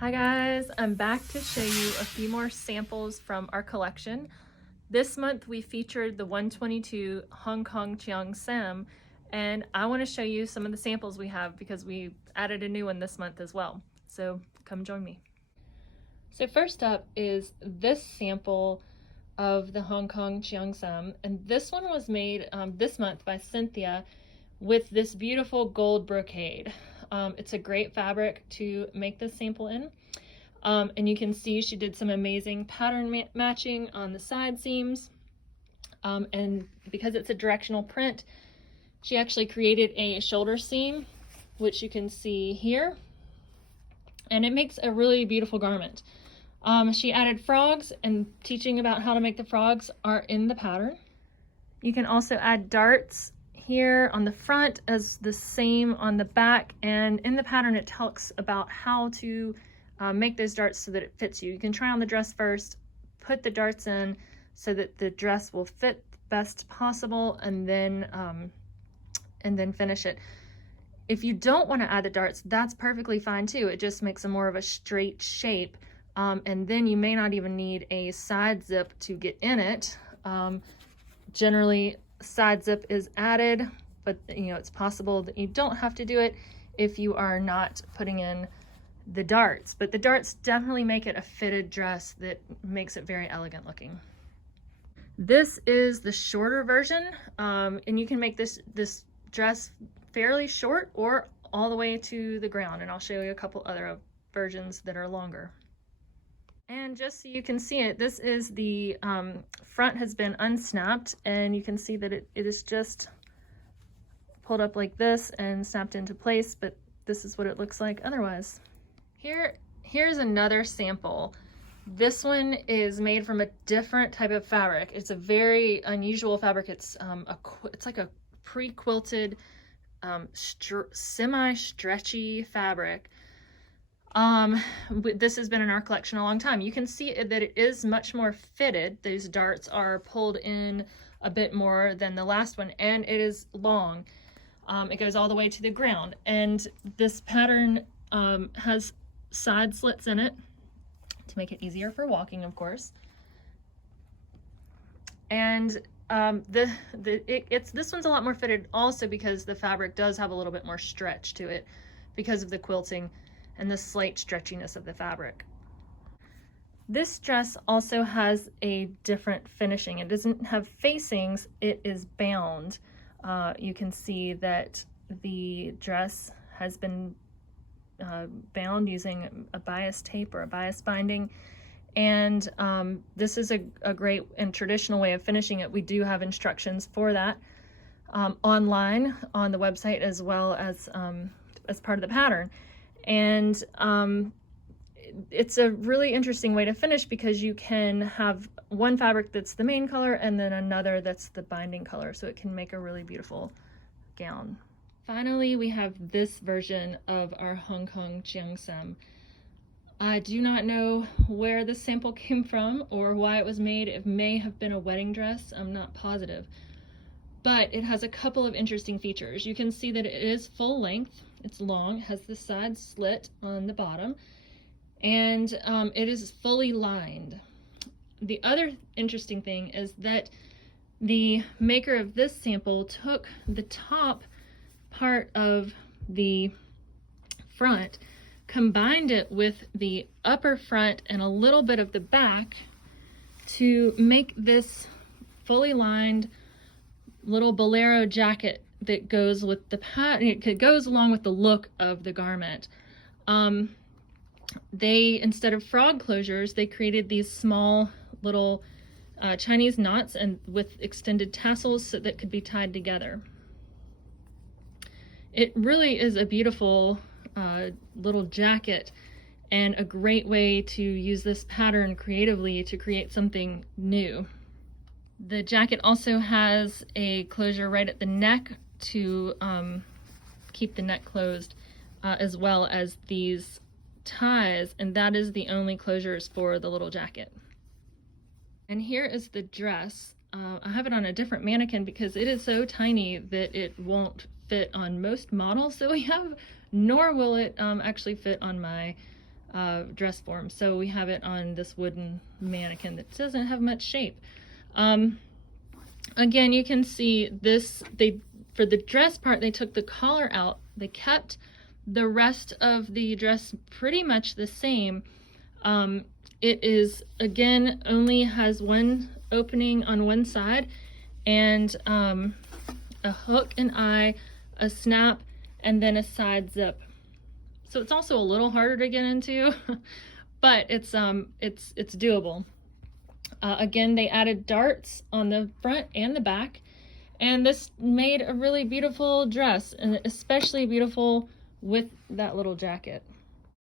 Hi guys, I'm back to show you a few more samples from our collection. This month we featured the 122 Hong Kong Cheongsam, and I want to show you some of the samples we have because we added a new one this month as well. So come join me. So first up is this sample of the Hong Kong Cheongsam, and this one was made this month by Cynthia with this beautiful gold brocade. It's a great fabric to make this sample in. And you can see she did some amazing pattern matching on the side seams. And because it's a directional print, she actually created a shoulder seam, which you can see here. And it makes a really beautiful garment. She added frogs, and teaching about how to make the frogs are in the pattern. You can also add darts here on the front as the same on the back, and in the pattern it talks about how to make those darts so that it fits you. You can try on the dress first, put the darts in so that the dress will fit best possible, and then finish it. If you don't want to add the darts, that's perfectly fine too. It just makes a more of a straight shape, and then you may not even need a side zip to get in it. Generally, side zip is added, but it's possible that you don't have to do it if you are not putting in the darts. But the darts definitely make it a fitted dress that makes it very elegant looking. This is the shorter version, and you can make this dress fairly short or all the way to the ground, and I'll show you a couple other versions that are longer. And just so you can see it, this is the front has been unsnapped, and you can see that it is just pulled up like this and snapped into place, but this is what it looks like otherwise. Here's another sample. This one is made from a different type of fabric. It's a very unusual fabric. It's like a pre-quilted semi-stretchy fabric. This has been in our collection a long time. You can see that it is much more fitted. These darts are pulled in a bit more than the last one, and it is long. It goes all the way to the ground, and this pattern has side slits in it to make it easier for walking, of course. And this one's a lot more fitted also because the fabric does have a little bit more stretch to it because of the quilting and the slight stretchiness of the fabric. This dress also has a different finishing. It doesn't have facings, it is bound. You can see that the dress has been bound using a bias tape or a bias binding, and this is a great and traditional way of finishing it. We do have instructions for that online on the website as well as part of the pattern. And it's a really interesting way to finish because you can have one fabric that's the main color and then another that's the binding color, so it can make a really beautiful gown. Finally, we have this version of our Hong Kong Cheongsam. I do not know where this sample came from or why it was made. It may have been a wedding dress, I'm not positive. But it has a couple of interesting features. You can see that it is full length. It's long, has the side slit on the bottom, and it is fully lined. The other interesting thing is that the maker of this sample took the top part of the front, combined it with the upper front and a little bit of the back to make this fully lined little bolero jacket that goes with the pattern. It goes along with the look of the garment. Instead of frog closures, they created these small little Chinese knots and with extended tassels so that could be tied together. It really is a beautiful little jacket and a great way to use this pattern creatively to create something new. The jacket also has a closure right at the neck to keep the neck closed, as well as these ties, and that is the only closures for the little jacket. And here is the dress. I have it on a different mannequin because it is so tiny that it won't fit on most models that we have, nor will it actually fit on my dress form. So we have it on this wooden mannequin that doesn't have much shape. Again, you can see this, for the dress part, they took the collar out. They kept the rest of the dress pretty much the same. It is, again, only has one opening on one side, and a hook and eye, a snap, and then a side zip. So it's also a little harder to get into, but it's doable. Again, they added darts on the front and the back, and this made a really beautiful dress, and especially beautiful with that little jacket.